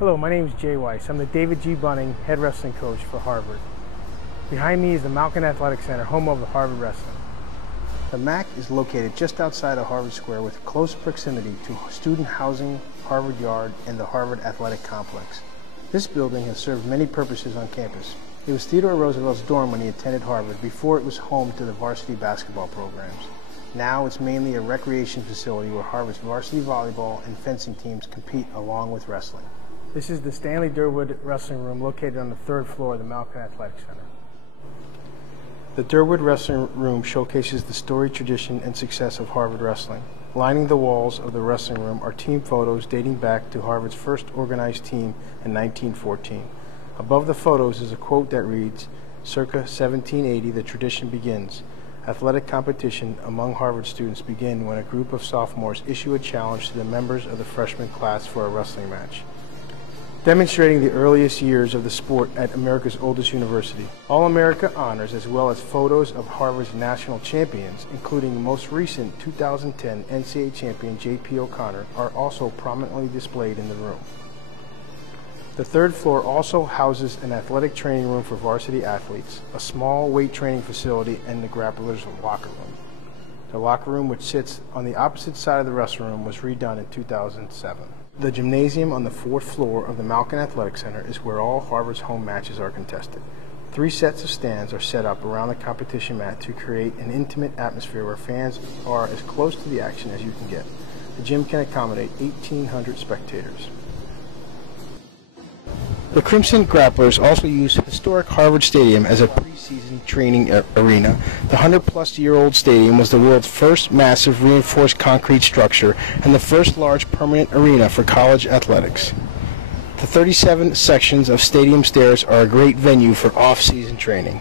Hello, my name is Jay Weiss. I'm the David G. Bunning head wrestling coach for Harvard. Behind me is the Malkin Athletic Center, home of the Harvard Wrestling. The MAC is located just outside of Harvard Square with close proximity to student housing, Harvard Yard, and the Harvard Athletic Complex. This building has served many purposes on campus. It was Theodore Roosevelt's dorm when he attended Harvard before it was home to the varsity basketball programs. Now it's mainly a recreation facility where Harvard's varsity volleyball and fencing teams compete along with wrestling. This is the Stanley Durwood Wrestling Room located on the third floor of the Malkin Athletic Center. The Durwood Wrestling Room showcases the storied tradition and success of Harvard wrestling. Lining the walls of the wrestling room are team photos dating back to Harvard's first organized team in 1914. Above the photos is a quote that reads, "Circa 1780, the tradition begins. Athletic competition among Harvard students begin when a group of sophomores issue a challenge to the members of the freshman class for a wrestling match." Demonstrating the earliest years of the sport at America's oldest university. All-America honors as well as photos of Harvard's national champions, including the most recent 2010 NCAA champion J.P. O'Connor, are also prominently displayed in the room. The third floor also houses an athletic training room for varsity athletes, a small weight training facility, and the grapplers' locker room. The locker room, which sits on the opposite side of the wrestling room, was redone in 2007. The gymnasium on the fourth floor of the Malkin Athletic Center is where all Harvard's home matches are contested. 3 sets of stands are set up around the competition mat to create an intimate atmosphere where fans are as close to the action as you can get. The gym can accommodate 1,800 spectators. The Crimson Grapplers also use historic Harvard Stadium as a preseason training arena. The 100-plus-year-old stadium was the world's first massive reinforced concrete structure and the first large permanent arena for college athletics. The 37 sections of stadium stairs are a great venue for off-season training.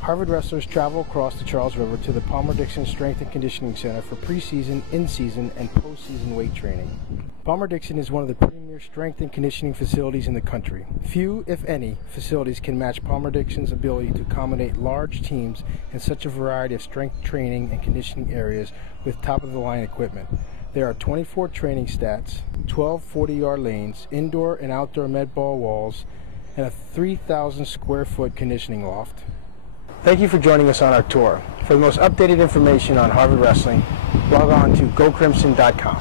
Harvard wrestlers travel across the Charles River to the Palmer-Dixon Strength and Conditioning Center for preseason, in-season, and post-season weight training. Palmer-Dixon is one of the premier strength and conditioning facilities in the country. Few, if any, facilities can match Palmer-Dixon's ability to accommodate large teams in such a variety of strength training and conditioning areas with top-of-the-line equipment. There are 24 training stats, 12 40-yard lanes, indoor and outdoor med ball walls, and a 3,000 square foot conditioning loft. Thank you for joining us on our tour. For the most updated information on Harvard wrestling, log on to gocrimson.com.